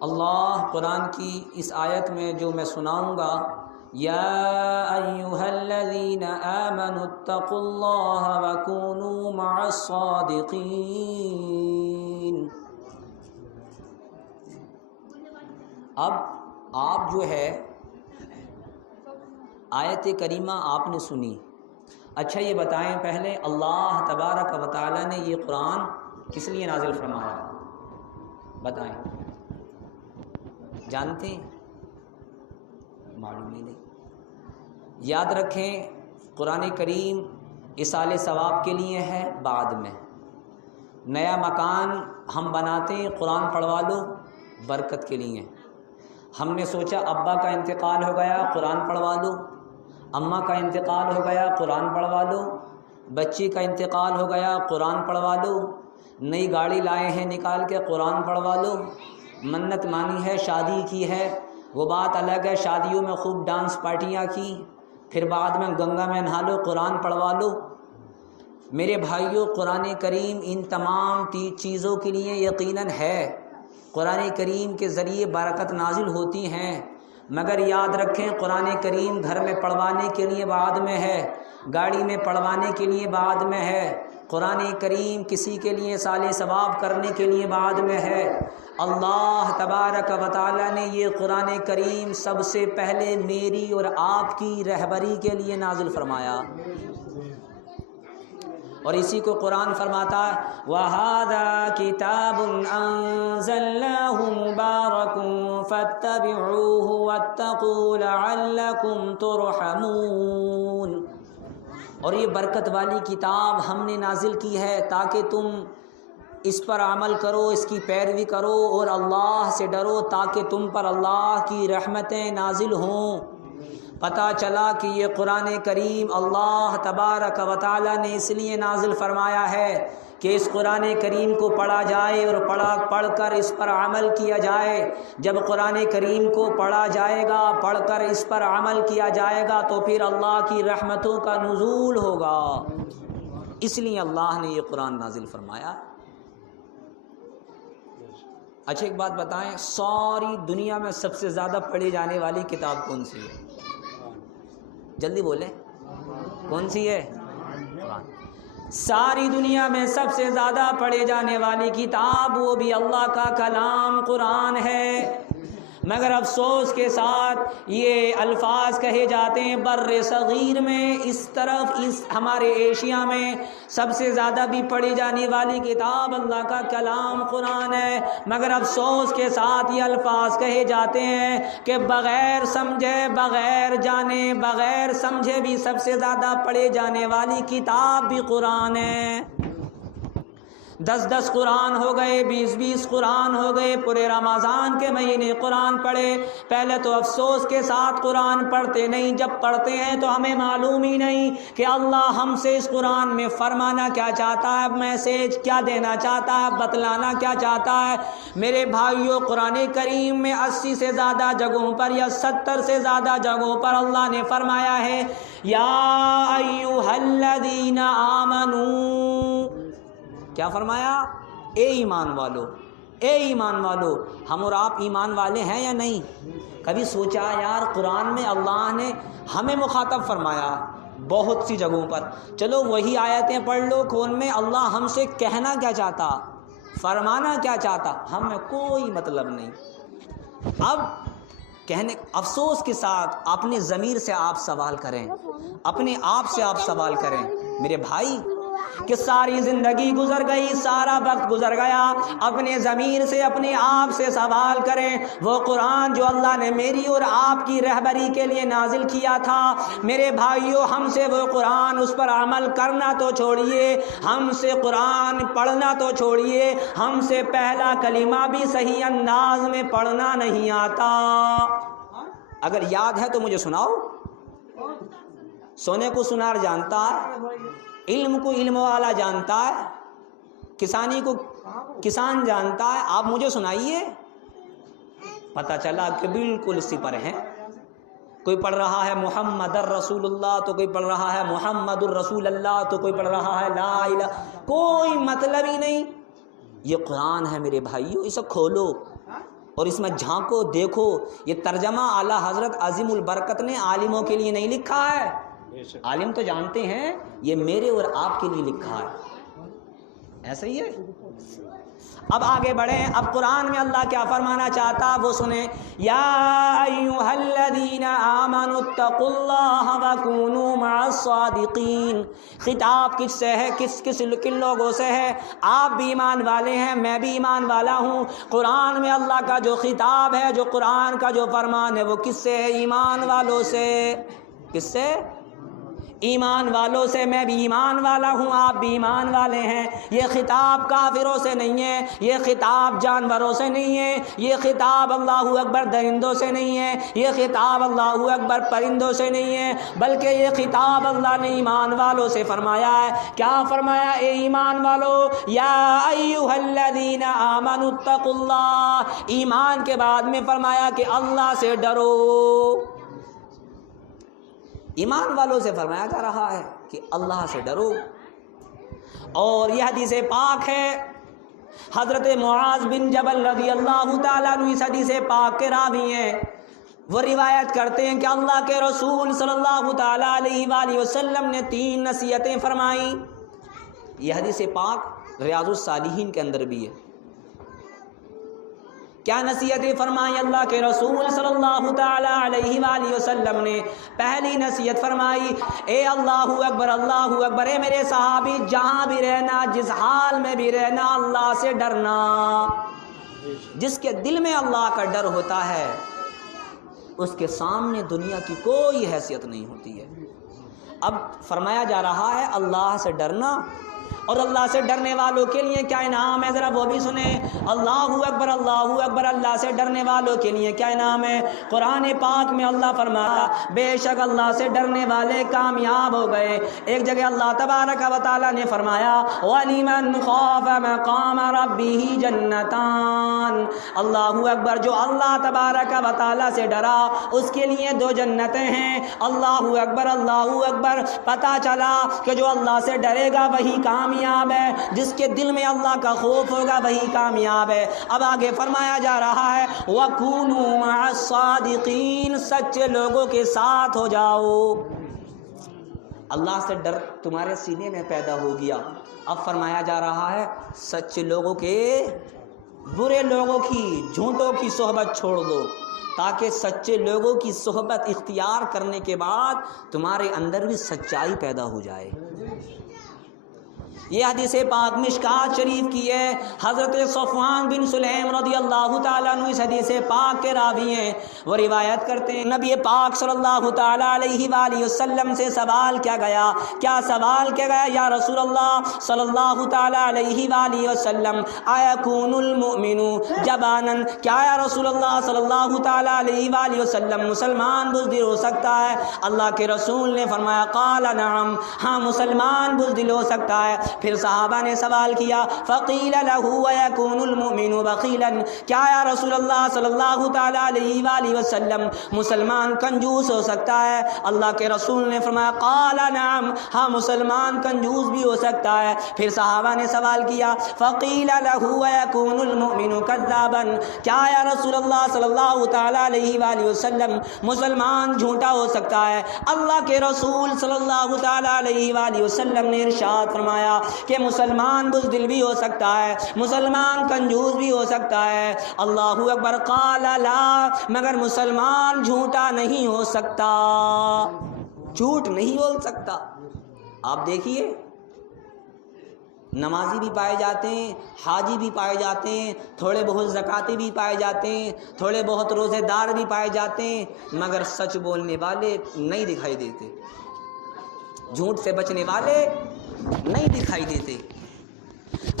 اللہ قرآن کی اس آیت میں جو میں سناؤں گا، یا ایھا الذین آمنوا اتقوا اللہ وکونوا مع الصادقین۔ اب آپ جو ہے آیت کریمہ آپ نے سنی، اچھا یہ بتائیں پہلے اللہ تبارک و تعالی نے یہ قرآن کس لیے نازل فرمایا؟ بتائیں، جانتے ہیں؟ معلوم ہی نہیں۔ یاد رکھیں قرآن کریم ایصال ثواب کے لیے ہے، بعد میں نیا مکان ہم بناتے ہیں قرآن پڑھوا لو برکت کے لیے۔ ہم نے سوچا ابا کا انتقال ہو گیا قرآن پڑھوا لو، اماں کا انتقال ہو گیا قرآن پڑھوا لو، بچی کا انتقال ہو گیا قرآن پڑھوا لو، نئی گاڑی لائے ہیں نکال کے قرآن پڑھوا لو، منت مانی ہے شادی کی ہے وہ بات الگ ہے، شادیوں میں خوب ڈانس پارٹیاں کی، پھر بعد میں گنگا میں نہا لو قرآن پڑھوا لو۔ میرے بھائیوں قرآن کریم ان تمام چیزوں کے لیے یقیناً ہے، قرآن کریم کے ذریعے برکت نازل ہوتی ہیں، مگر یاد رکھیں قرآن کریم گھر میں پڑھوانے کے لیے بعد میں ہے، گاڑی میں پڑھوانے کے لیے بعد میں ہے، قرآن کریم کسی کے لیے ایصال ثواب کرنے کے لیے بعد میں ہے۔ اللہ تبارک و تعالی نے یہ قرآن کریم سب سے پہلے میری اور آپ کی رہبری کے لیے نازل فرمایا، اور اسی کو قرآن فرماتا ہے وَهَذَا كِتَابٌ أَنزَلْنَاهُ مُبَارَكٌ فَاتَّبِعُوهُ وَاتَّقُوا لَعَلَّكُمْ تُرْحَمُونَ۔ اور یہ برکت والی کتاب ہم نے نازل کی ہے تاکہ تم اس پر عمل کرو، اس کی پیروی کرو اور اللہ سے ڈرو تاکہ تم پر اللہ کی رحمتیں نازل ہوں۔ پتہ چلا کہ یہ قرآن کریم اللہ تبارک و تعالی نے اس لیے نازل فرمایا ہے کہ اس قرآن کریم کو پڑھا جائے اور پڑھ کر اس پر عمل کیا جائے۔ جب قرآن کریم کو پڑھا جائے گا، پڑھ کر اس پر عمل کیا جائے گا تو پھر اللہ کی رحمتوں کا نزول ہوگا، اس لیے اللہ نے یہ قرآن نازل فرمایا۔ اچھا ایک بات بتائیں، ساری دنیا میں سب سے زیادہ پڑھی جانے والی کتاب کون سی ہے؟ جلدی بولیں، کون سی ہے؟ قرآن۔ ساری دنیا میں سب سے زیادہ پڑھے جانے والی کتاب وہ بھی اللہ کا کلام قرآن ہے، مگر افسوس کے ساتھ یہ الفاظ کہے جاتے ہیں بر صغیر میں اس طرف اس ہمارے ایشیا میں سب سے زیادہ بھی پڑھی جانے والی کتاب اللہ کا کلام قرآن ہے، مگر افسوس کے ساتھ یہ الفاظ کہے جاتے ہیں کہ بغیر سمجھے بغیر جانے بغیر سمجھے بھی سب سے زیادہ پڑھے جانے والی کتاب بھی قرآن ہے۔ 10 قرآن ہو گئے، 20 قرآن ہو گئے، پورے رمضان کے مہینے قرآن پڑھے۔ پہلے تو افسوس کے ساتھ قرآن پڑھتے نہیں، جب پڑھتے ہیں تو ہمیں معلوم ہی نہیں کہ اللہ ہم سے اس قرآن میں فرمانا کیا چاہتا ہے، میسیج کیا دینا چاہتا ہے، بتلانا کیا چاہتا ہے۔ میرے بھائیوں قرآن کریم میں 80 سے زیادہ جگہوں پر یا 70 سے زیادہ جگہوں پر اللہ نے فرمایا ہے یا ایھا الذین آمنوا، کیا فرمایا؟ اے ایمان والو، اے ایمان والو۔ ہم اور آپ ایمان والے ہیں یا نہیں؟ کبھی سوچا یار قرآن میں اللہ نے ہمیں مخاطب فرمایا بہت سی جگہوں پر، چلو وہی آیتیں پڑھ لو کون میں اللہ ہم سے کہنا کیا چاہتا، فرمانا کیا چاہتا، ہمیں کوئی مطلب نہیں۔ اب کہنے افسوس کے ساتھ اپنے ضمیر سے آپ سوال کریں، اپنے آپ سے آپ سوال کریں میرے بھائی کہ ساری زندگی گزر گئی، سارا وقت گزر گیا، اپنے ضمیر سے اپنے آپ سے سوال کریں وہ قرآن جو اللہ نے میری اور آپ کی رہبری کے لیے نازل کیا تھا، میرے بھائیوں ہم سے وہ قرآن اس پر عمل کرنا تو چھوڑیے، ہم سے قرآن پڑھنا تو چھوڑیے، ہم سے پہلا کلمہ بھی صحیح انداز میں پڑھنا نہیں آتا۔ اگر یاد ہے تو مجھے سناؤ۔ سونے کو سنار جانتا ہے، علم کو علم والا جانتا ہے، کسانی کو کسان جانتا ہے، آپ مجھے سنائیے۔ پتہ چلا کہ بالکل اسی پر ہیں، کوئی پڑھ رہا ہے محمد الرسول اللہ تو کوئی پڑھ رہا ہے محمد الرسول اللہ تو کوئی پڑھ رہا ہے لا الہ، کوئی مطلب ہی نہیں۔ یہ قرآن ہے میرے بھائیوں، اسے کھولو، اور اس میں جھانکو دیکھو، یہ ترجمہ اعلیٰ حضرت عظیم البرکت نے عالموں کے لیے نہیں لکھا ہے، عالم تو جانتے ہیں یہ میرے اور آپ کے لیے لکھا ہے، ایسا ہی ہے۔ اب آگے بڑھیں، اب قرآن میں اللہ کیا فرمانا چاہتا وہ سنیں، یا ایھا الذین آمنوا اتقوا اللہ وکونوا مع الصادقین۔ خطاب کس سے ہے؟ کن لوگوں سے ہے؟ آپ بھی ایمان والے ہیں، میں بھی ایمان والا ہوں۔ قرآن میں اللہ کا جو خطاب ہے، جو قرآن کا جو فرمان ہے، وہ کس سے ہے؟ ایمان والوں سے۔ کس سے؟ ایمان والوں سے۔ میں بھی ایمان والا ہوں، آپ بھی ایمان والے ہیں۔ یہ خطاب کافروں سے نہیں ہے، یہ خطاب جانوروں سے نہیں ہے، یہ خطاب اللہ اکبر درندوں سے نہیں ہے، یہ خطاب اللہ اکبر پرندوں سے نہیں ہے، بلکہ یہ خطاب اللہ نے ایمان والوں سے فرمایا ہے۔ کیا فرمایا؟ اے ایمان والو، یا ایھا الذین آمنوا اتقوا اللہ۔ ایمان کے بعد میں فرمایا کہ اللہ سے ڈرو۔ ایمان والوں سے فرمایا جا رہا ہے کہ اللہ سے ڈرو۔ اور یہ حدیث پاک ہے، حضرت معاذ بن جبل رضی اللہ تعالیٰ عنہ اس حدیث پاک کے راوی ہیں، وہ روایت کرتے ہیں کہ اللہ کے رسول صلی اللہ تعالیٰ علیہ وآلہ وسلم نے 3 نصیحتیں فرمائیں۔ یہ حدیث پاک ریاض الصالحین کے اندر بھی ہے۔ کیا نصیحتیں فرمائی اللہ کے رسول صلی اللہ تعالیٰ علیہ وآلہ وسلم نے؟ پہلی نصیحت فرمائی، اے اللہ اکبر اللہ اکبر، اے میرے صحابی، جہاں بھی رہنا، جس حال میں بھی رہنا، اللہ سے ڈرنا۔ جس کے دل میں اللہ کا ڈر ہوتا ہے اس کے سامنے دنیا کی کوئی حیثیت نہیں ہوتی ہے۔ اب فرمایا جا رہا ہے اللہ سے ڈرنا، اور اللہ سے ڈرنے والوں کے لیے کیا انعام ہے، ذرا وہ بھی سنیں۔ اللہ اکبر اللہ اکبر، اللہ سے ڈرنے والوں کے لیے کیا انعام ہے؟ قرآن پاک میں اللہ فرماتا، بے شک اللہ سے ڈرنے والے کامیاب ہو گئے۔ ایک جگہ اللہ تبارک و تعالیٰ نے فرمایا، وَلِمَنْ خَافَ مَقَامَ رَبِّهِ جَنَّتَانِ۔ اللہ اکبر، جو اللہ تبارک و تعالیٰ سے ڈرا اس کے لیے 2 جنتیں ہیں۔ اللہ اکبر اللہ اکبر۔ پتہ چلا کہ جو اللہ سے ڈرے گا وہی کامیاب ہے، جس کے دل میں اللہ کا خوف ہوگا وہی کامیاب ہے۔ اب آگے فرمایا جا رہا ہے، وَكُونُوا مَعَ الصَّادِقِينَ، سچے لوگوں کے ساتھ ہو جاؤ۔ اللہ سے ڈر تمہارے سینے میں پیدا ہو گیا۔ اب فرمایا جا رہا ہے سچے لوگوں کے، برے لوگوں کی، جھوٹوں کی صحبت چھوڑ دو، تاکہ سچے لوگوں کی صحبت اختیار کرنے کے بعد تمہارے اندر بھی سچائی پیدا ہو جائے۔ یہ حدیث پاک مشکات شریف کی ہے، حضرت صفوان بن سلیم رضی اللہ تعالیٰ عنہ اس حدیث پاک کے راوی ہیں۔ وہ روایت کرتے ہیں، نبی پاک صلی اللہ تعالیٰ علیہ وآلہ وسلم سے سوال کیا گیا، کیا سوال کیا گیا؟ یا رسول اللہ صلی اللہ تعالیٰ علیہ وآلہ وسلم، ایکون المؤمن جبانن، کیا یا رسول اللہ صلی اللہ تعالیٰ علیہ وآلہ وسلم مسلمان بزدل ہو سکتا ہے؟ اللہ کے رسول نے فرمایا، قال نعم، ہاں مسلمان بزدل ہو سکتا ہے۔ پھر صحابہ نے سوال کیا، فقیل له ويكون المؤمن بخیلا، کیا یا رسول اللہ صلی اللہ تعالیٰ علیہ وآلہ وسلم مسلمان کنجوس ہو سکتا ہے؟ اللہ کے رسول نے فرمایا، قال نعم، ہاں مسلمان کنجوس بھی ہو سکتا ہے۔ پھر صحابہ نے سوال کیا، فقیل له ويكون المؤمن كذابا، کیا یا رسول اللہ صلی اللہ تعالیٰ علیہ وآلہ وسلم مسلمان جھوٹا ہو سکتا ہے؟ اللہ کے رسول صلی اللہ تعالیٰ علیہ وآلہ وسلم نے ارشاد فرمایا کہ مسلمان بزدل بھی ہو سکتا ہے، مسلمان کنجوس بھی ہو سکتا ہے۔ اللہ اکبر۔ قال لا، مگر مسلمان جھوٹا نہیں ہو سکتا، جھوٹ نہیں بول سکتا۔ آپ دیکھیے، نمازی بھی پائے جاتے ہیں، حاجی بھی پائے جاتے ہیں، تھوڑے بہت زکاتی بھی پائے جاتے ہیں، تھوڑے بہت روزے دار بھی پائے جاتے ہیں، مگر سچ بولنے والے نہیں دکھائی دیتے، جھوٹ سے بچنے والے نہیں دکھائی دیتے۔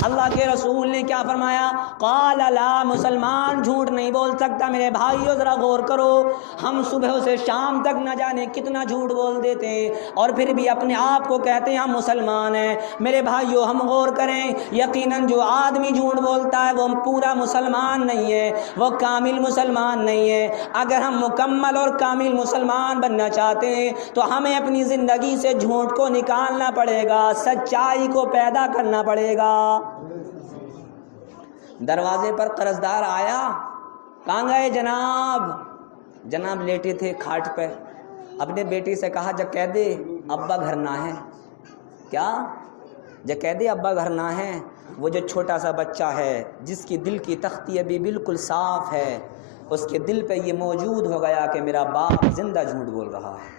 اللہ کے رسول نے کیا فرمایا؟ قال لا، مسلمان جھوٹ نہیں بول سکتا۔ میرے بھائیو ذرا غور کرو، ہم صبح سے شام تک نہ جانے کتنا جھوٹ بول دیتے ہیں، اور پھر بھی اپنے آپ کو کہتے ہیں ہم مسلمان ہیں۔ میرے بھائیو ہم غور کریں، یقیناً جو آدمی جھوٹ بولتا ہے وہ پورا مسلمان نہیں ہے، وہ کامل مسلمان نہیں ہے۔ اگر ہم مکمل اور کامل مسلمان بننا چاہتے ہیں تو ہمیں اپنی زندگی سے جھوٹ کو نکالنا پڑے گا، سچائی کو پیدا کرنا پڑے گا۔ دروازے پر قرضدار آیا، کہاں گئے جناب؟ جناب لیٹے تھے کھاٹ پہ، اپنے بیٹی سے کہا جا کہہ دے ابا گھر نہ ہے۔ کیا؟ جا کہہ دے ابا گھر نہ ہے۔ وہ جو چھوٹا سا بچہ ہے جس کی دل کی تختی ابھی بالکل صاف ہے، اس کے دل پہ یہ موجود ہو گیا کہ میرا باپ زندہ جھوٹ بول رہا ہے۔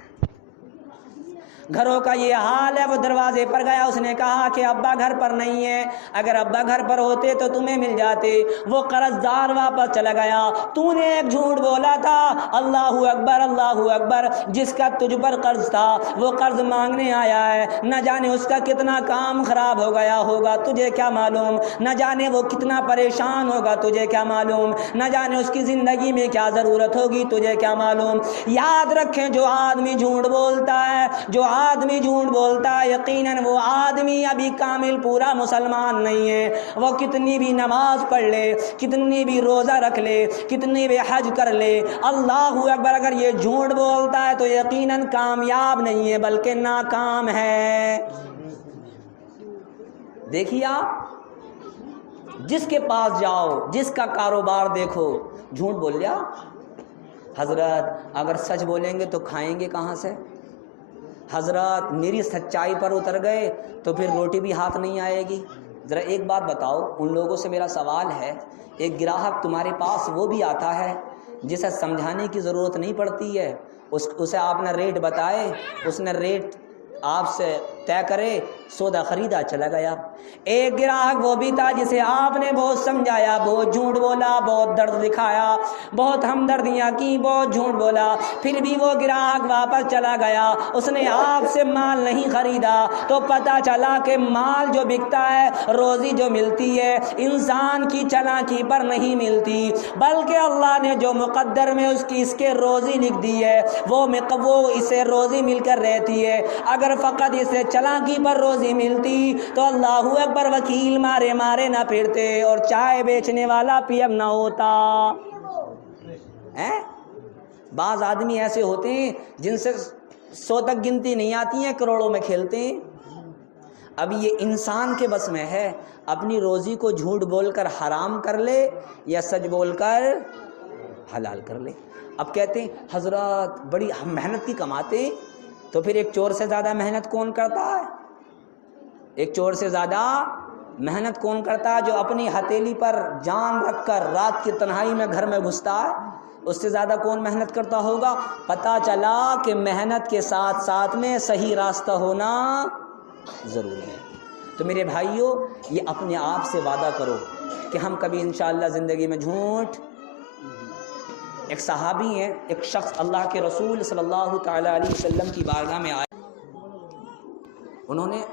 گھروں کا یہ حال ہے۔ وہ دروازے پر گیا، اس نے کہا کہ ابا گھر پر نہیں ہے، اگر ابا گھر پر ہوتے تو تمہیں مل جاتے۔ وہ قرض دار واپس چلا گیا، تو نے ایک جھوٹ بولا تھا، اللہ اکبر اللہ اکبر، جس کا تجھ پر قرض تھا وہ قرض مانگنے آیا ہے، نہ جانے اس کا کتنا کام خراب ہو گیا ہوگا، تجھے کیا معلوم، نہ جانے وہ کتنا پریشان ہوگا، تجھے کیا معلوم، نہ جانے اس کی زندگی میں کیا ضرورت ہوگی، تجھے کیا معلوم۔ یاد رکھیں جو آدمی جھوٹ بولتا ہے، جو آدمی جھوٹ بولتا ہے، یقیناً وہ آدمی ابھی کامل پورا مسلمان نہیں ہے۔ وہ کتنی بھی نماز پڑھ لے، کتنی بھی روزہ رکھ لے، کتنی بھی حج کر لے، اللہ اکبر، اگر یہ جھوٹ بولتا ہے تو یقیناً کامیاب نہیں ہے بلکہ ناکام ہے۔ دیکھیے آپ جس کے پاس جاؤ، جس کا کاروبار دیکھو، جھوٹ بول لیا۔ حضرت اگر سچ بولیں گے تو کھائیں گے کہاں سے؟ حضرت میری سچائی پر اتر گئے تو پھر روٹی بھی ہاتھ نہیں آئے گی۔ ذرا ایک بات بتاؤ، ان لوگوں سے میرا سوال ہے، ایک گراہک تمہارے پاس وہ بھی آتا ہے جسے سمجھانے کی ضرورت نہیں پڑتی ہے، اسے آپ نے ریٹ بتائے، اس نے ریٹ آپ سے طے کرے، سودا خریدا چلا گیا۔ ایک گراہک وہ بھی تھا جسے آپ نے بہت سمجھایا، بہت جھوٹ بولا، بہت درد دکھایا، بہت ہمدردیاں کی، بہت جھوٹ بولا، پھر بھی وہ گراہک واپس چلا گیا، اس نے آپ سے مال نہیں خریدا۔ تو پتہ چلا کہ مال جو بکتا ہے، روزی جو ملتی ہے، انسان کی چلاکی پر نہیں ملتی، بلکہ اللہ نے جو مقدر میں اس کے روزی لکھ دی ہے وہ اسے روزی مل کر رہتی ہے۔ اگر فقط اسے چلاکی پر روزی ملتی تو اللہ اکبر، وکیل مارے مارے نہ پھرتے اور چائے بیچنے والا پی ایم نہ ہوتا۔ بعض آدمی ایسے ہوتے ہیں جن سے 100 تک گنتی نہیں آتی ہیں، کروڑوں میں کھیلتے ہیں۔ اب یہ انسان کے بس میں ہے اپنی روزی کو جھوٹ بول کر حرام کر لے یا سچ بول کر حلال کر لے۔ اب کہتے ہیں حضرات بڑی ہم محنت کی کماتے ہیں، تو پھر ایک چور سے زیادہ محنت کون کرتا ہے؟ ایک چور سے زیادہ محنت کون کرتا ہے جو اپنی ہتھیلی پر جان رکھ کر رات کی تنہائی میں گھر میں گھستا ہے؟ اس سے زیادہ کون محنت کرتا ہوگا؟ پتہ چلا کہ محنت کے ساتھ ساتھ میں صحیح راستہ ہونا ضروری ہے۔ تو میرے بھائیوں، یہ اپنے آپ سے وعدہ کرو کہ ہم کبھی انشاءاللہ زندگی میں جھوٹ۔ ایک صحابی ہیں، ایک شخص اللہ کے رسول صلی اللہ تعالی علیہ وسلم کی بارگاہ میں آئے، انہوں نے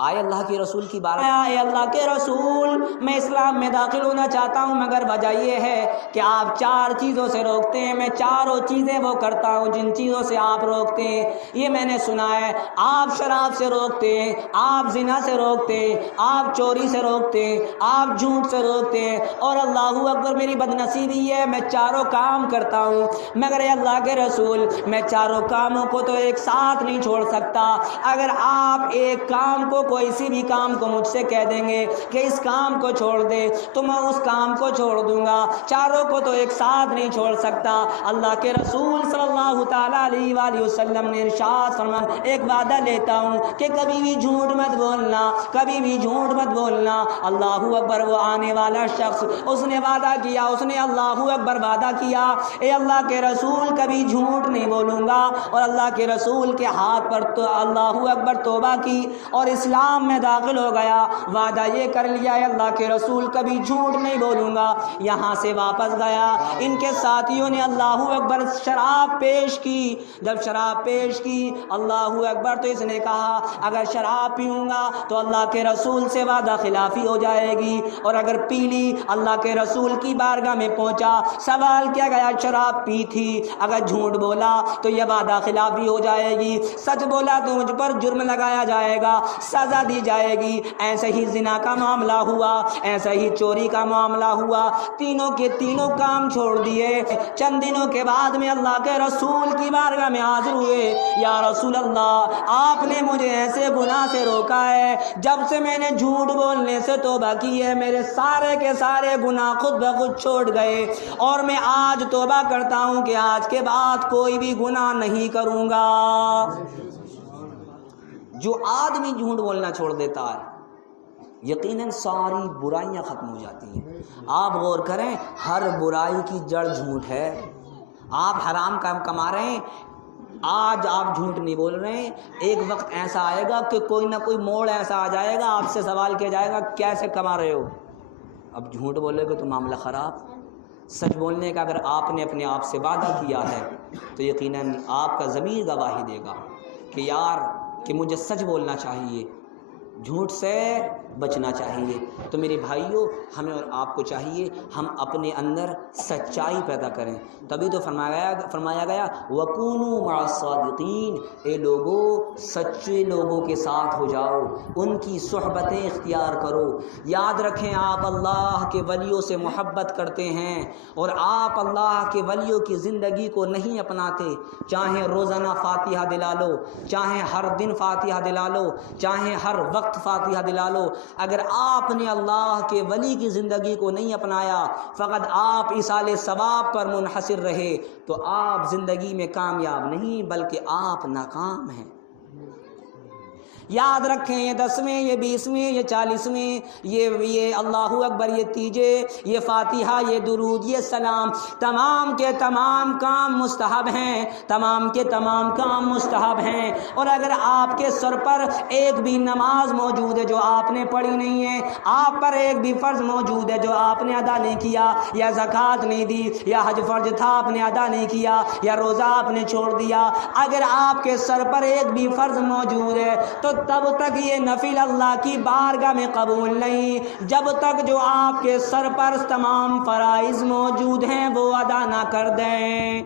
اللہ کے رسول کی بارگاہ میں، اے اللہ کے رسول، میں اسلام میں داخل ہونا چاہتا ہوں، مگر وجہ یہ ہے کہ آپ 4 چیزوں سے روکتے ہیں، میں چاروں چیزیں وہ کرتا ہوں جن چیزوں سے آپ روکتے ہیں۔ یہ میں نے سنا ہے، آپ شراب سے روکتے ہیں، آپ زنا سے روکتے ہیں، آپ چوری سے روکتے ہیں، آپ جھوٹ سے روکتے ہیں، اور اللہ اکبر میری بدنصیبی ہے میں چاروں کام کرتا ہوں، مگر اے اللہ کے رسول میں چاروں کاموں کو تو ایک ساتھ نہیں چھوڑ سکتا۔ اگر آپ ایک کام کو، کوئی سی بھی کام کو مجھ سے کہہ دیں گے کہ اس کام کو چھوڑ دے تو میں اس کام کو چھوڑ دوں گا، چاروں کو تو ایک ساتھ نہیں چھوڑ سکتا۔ اللہ کے رسول صلی اللہ تعالیٰ علیہ وآلہ وسلم نے ارشاد فرمایا، ایک وعدہ لیتا ہوں کہ کبھی بھی جھوٹ مت بولنا، کبھی بھی جھوٹ مت بولنا۔ اللہ اکبر، وہ آنے والا شخص اس نے وعدہ کیا، اس نے اللہ اکبر وعدہ کیا، اے اللہ کے رسول کبھی جھوٹ نہیں بولوں گا، اور اللہ کے رسول کے ہاتھ پر تو اللہ اکبر توبہ کی اور اسلام میں داخل ہو گیا، وعدہ یہ کر لیا ہے اللہ کے رسول کبھی جھوٹ نہیں بولوں گا۔ یہاں سے واپس گیا، ان کے ساتھیوں نے اللہ اکبر شراب پیش کی، جب شراب پیش کی اللہ اکبر تو اس نے کہا اگر شراب پیوں گا تو اللہ کے رسول سے وعدہ خلافی ہو جائے گی، اور اگر پی لی اللہ کے رسول کی بارگاہ میں پہنچا، سوال کیا گیا شراب پی تھی، اگر جھوٹ بولا تو یہ وعدہ خلافی ہو جائے گی، سچ بولا تو مجھ پر جرم لگایا جائے گا، سزا دی جائے گی۔ ایسے ہی زنا کا معاملہ ہوا، ایسا ہی چوری کا معاملہ ہوا، تینوں کے تینوں کام چھوڑ دیے۔ چند دنوں کے بعد میں اللہ کے رسول کی بارگاہ میں حاضر ہوئے، یا رسول اللہ آپ نے مجھے ایسے گناہ سے روکا ہے، جب سے میں نے جھوٹ بولنے سے توبہ کی ہے میرے سارے کے سارے گناہ خود بخود چھوڑ گئے، اور میں آج توبہ کرتا ہوں کہ آج کے بعد کوئی بھی گناہ نہیں کروں گا۔ جو آدمی جھوٹ بولنا چھوڑ دیتا ہے یقیناً ساری برائیاں ختم ہو جاتی ہیں۔ آپ غور کریں، ہر برائی کی جڑ جھوٹ ہے۔ آپ حرام کام کما رہے ہیں، آج آپ جھوٹ نہیں بول رہے ہیں، ایک وقت ایسا آئے گا کہ کوئی نہ کوئی موڑ ایسا آ جائے گا، آپ سے سوال کیا جائے گا کیسے کما رہے ہو؟ اب جھوٹ بولے گے تو معاملہ خراب۔ سچ بولنے کا اگر آپ نے اپنے آپ سے وعدہ کیا ہے تو یقیناً آپ کا ضمیر گواہی دے گا کہ یار کہ مجھے سچ بولنا چاہیے، جھوٹ سے بچنا چاہیے۔ تو میرے بھائیوں، ہمیں اور آپ کو چاہیے ہم اپنے اندر سچائی پیدا کریں، تبھی تو فرمایا گیا وَكُونُوا مَعَ الصَّادِقِينَ، اے لوگوں سچے لوگوں کے ساتھ ہو جاؤ، ان کی صحبتیں اختیار کرو۔ یاد رکھیں آپ اللہ کے ولیوں سے محبت کرتے ہیں اور آپ اللہ کے ولیوں کی زندگی کو نہیں اپناتے، چاہے روزانہ فاتحہ دلا لو، چاہے ہر دن فاتحہ دلا لو، چاہے ہر وقت فاتحہ دلا لو، اگر آپ نے اللہ کے ولی کی زندگی کو نہیں اپنایا، فقط آپ ایصال ثواب پر منحصر رہے، تو آپ زندگی میں کامیاب نہیں بلکہ آپ ناکام ہیں۔ یاد رکھیں، یہ 10ویں، یہ 20ویں، یہ 40ویں، یہ اللہ اکبر، یہ تیجے، یہ فاتحہ، یہ درود، یہ سلام، تمام کے تمام کام مستحب ہیں، تمام کے تمام کام مستحب ہیں۔ اور اگر آپ کے سر پر ایک بھی نماز موجود ہے جو آپ نے پڑھی نہیں ہے، آپ پر ایک بھی فرض موجود ہے جو آپ نے ادا نہیں کیا، یا زکوٰۃ نہیں دی، یا حج فرض تھا آپ نے ادا نہیں کیا، یا روزہ آپ نے چھوڑ دیا، اگر آپ کے سر پر ایک بھی فرض موجود ہے تو تب تک یہ نفل اللہ کی بارگاہ میں قبول نہیں، جب تک جو آپ کے سر پر تمام فرائض موجود ہیں وہ ادا نہ کر دیں۔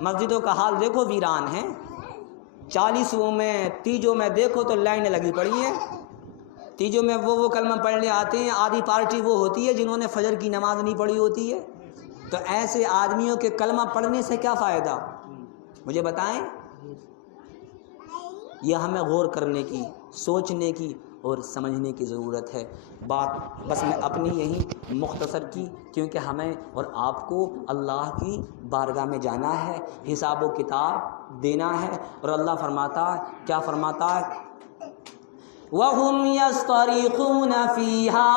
مسجدوں کا حال دیکھو، ویران ہیں۔ 40 میں تیجوں میں دیکھو تو لائنیں لگی پڑی ہیں، تیجوں میں وہ کلمہ پڑھنے آتے ہیں، آدھی پارٹی وہ ہوتی ہے جنہوں نے فجر کی نماز نہیں پڑھی ہوتی ہے۔ تو ایسے آدمیوں کے کلمہ پڑھنے سے کیا فائدہ؟ مجھے بتائیں۔ یہ ہمیں غور کرنے کی، سوچنے کی اور سمجھنے کی ضرورت ہے۔ بات بس میں اپنی یہی مختصر کی، کیونکہ ہمیں اور آپ کو اللہ کی بارگاہ میں جانا ہے، حساب و کتاب دینا ہے، اور اللہ فرماتا ہے، کیا فرماتا ہے؟ وَهُمْ يَصْطَرِخُونَ فِيهَا،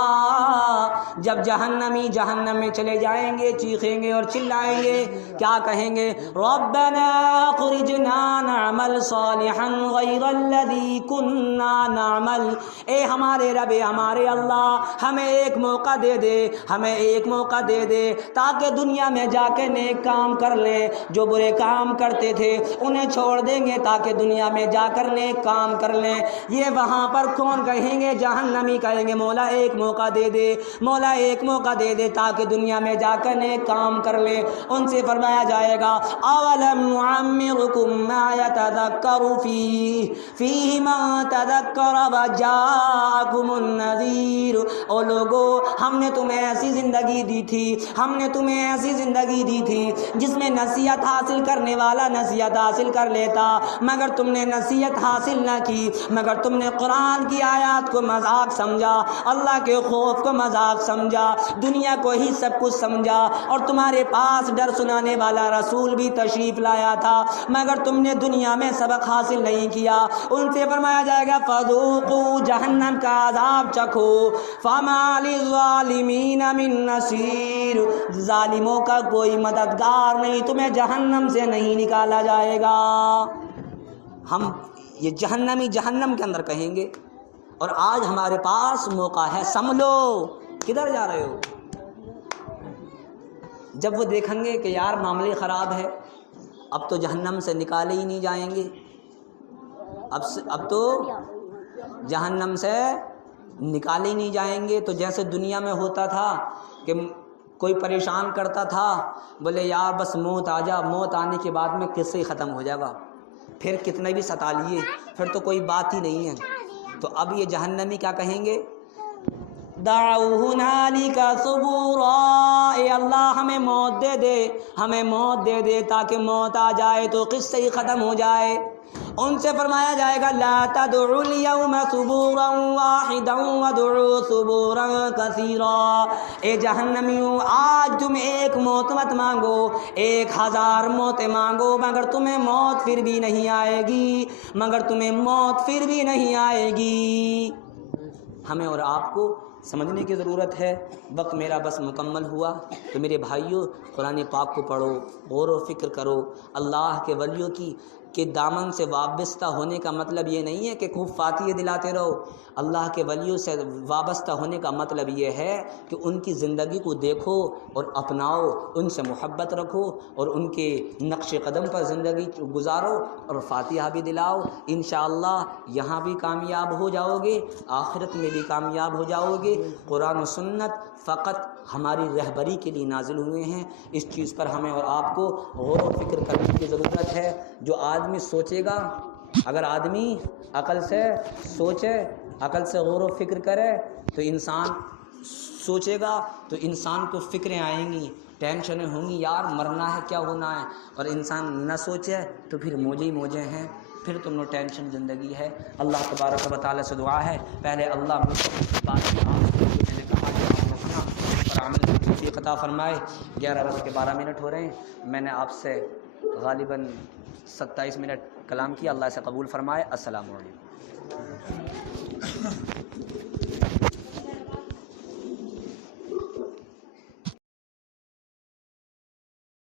جب جہنمی جہنم میں چلے جائیں گے چیخیں گے اور چلائیں گے، کیا کہیں گے؟ رَبَّنَا أَخْرِجْنَا نَعْمَلْ صَالِحًا غَيْرَ الَّذِي كُنَّا نَعْمَلْ، اے ہمارے رب، ہمارے اللہ، ہمیں ایک موقع دے دے، ہمیں ایک موقع دے دے تاکہ دنیا میں جا کے نیک کام کر لیں، جو برے کام کرتے تھے انہیں چھوڑ دیں گے تاکہ دنیا میں جا کر نیک کام کر لیں۔ یہ وہاں پر کون کہیں گے؟ جہنمی کہیں گے مولا ایک موقع دے دے، مولا ایک موقع دے دے تاکہ دنیا میں جا کر نیک کام کر لے۔ ان سے فرمایا جائے گا اولم نعمرکم ما یتذکر فیہ من تذکر وجاءکم النذیر، او لوگو ہم نے تمہیں ایسی زندگی دی تھی، ہم نے تمہیں ایسی زندگی دی تھی جس میں نصیحت حاصل کرنے والا نصیحت حاصل کر لیتا، مگر تم نے نصیحت حاصل نہ کی، مگر تم نے قرآن کی آیات کو مذاق سمجھا، اللہ کے خوف کو مذاق سمجھا، دنیا کو ہی سب کچھ سمجھا، اور تمہارے پاس ڈر سنانے والا رسول بھی تشریف لایا تھا، مگر تم نے دنیا میں سبق حاصل نہیں کیا۔ ان سے فرمایا جائے گا فذوقوا، جہنم کا عذاب چکھو، فما للظالمین من نصیر، ظالموں کا کوئی مددگار نہیں، تمہیں جہنم سے نہیں نکالا جائے گا۔ ہم یہ جہنمی جہنم کے اندر کہیں گے، اور آج ہمارے پاس موقع ہے، سنبھلو، کدھر جا رہے ہو؟ جب وہ دیکھیں گے کہ یار معاملے خراب ہے، اب تو جہنم سے نکالے ہی نہیں جائیں گے، اب تو جہنم سے نکالے ہی نہیں جائیں گے، تو جیسے دنیا میں ہوتا تھا کہ کوئی پریشان کرتا تھا، بولے یار بس موت آ جا، موت آنے کے بعد میں قصہ ہی ختم ہو جائے گا، پھر کتنے بھی ستا لیے پھر تو کوئی بات ہی نہیں ہے۔ تو اب یہ جہنمی کیا کہیں گے؟ دعوا هنالک ثبورا، اے اللہ ہمیں موت دے دے، ہمیں موت دے دے، تاکہ موت آ جائے تو قصہ ہی ختم ہو جائے۔ ان سے فرمایا جائے گا لا تدعوا اليوم ثبورا واحدا وادعوا ثبورا كثيرا، اے جہنمیوں آج تم ایک موت مت مانگو، 1000 موتیں مانگو، مگر تمہیں موت پھر بھی نہیں آئے گی، مگر تمہیں موت پھر بھی نہیں آئے گی۔ ہمیں اور آپ کو سمجھنے کی ضرورت ہے۔ وقت میرا بس مکمل ہوا، تو میرے بھائیوں قرآن پاک کو پڑھو، غور و فکر کرو۔ اللہ کے ولیوں کے دامن سے وابستہ ہونے کا مطلب یہ نہیں ہے کہ خوب فاتحہ دلاتے رہو۔ اللہ کے ولیوں سے وابستہ ہونے کا مطلب یہ ہے کہ ان کی زندگی کو دیکھو اور اپناؤ، ان سے محبت رکھو اور ان کے نقش قدم پر زندگی گزارو اور فاتحہ بھی دلاؤ۔ انشاءاللہ یہاں بھی کامیاب ہو جاؤ گے، آخرت میں بھی کامیاب ہو جاؤ گے۔ قرآن و سنت فقط ہماری رہبری کے لیے نازل ہوئے ہیں، اس چیز پر ہمیں اور آپ کو غور و فکر کرنے کی ضرورت ہے۔ جو آدمی سوچے گا، اگر آدمی عقل سے سوچے، عقل سے غور و فکر کرے، تو انسان سوچے گا تو انسان کو فکریں آئیں گی، ٹینشنیں ہوں گی، یار مرنا ہے کیا ہونا ہے۔ اور انسان نہ سوچے تو پھر موجے ہی موجے ہیں، پھر تم نے ٹینشن زندگی ہے۔ اللہ تبارک و تعالیٰ سے دعا ہے، پہلے اللہ مجھ کو بات کی آپ سے جو میں نے کہا کہ آپ نے سنا پر عمل کی توفیق عطا فرمائے۔ 11:12 ہو رہے ہیں، میں نے آپ سے غالباً 27 منٹ کلام کیا، اللہ سے قبول فرمائے۔ السلام علیکم۔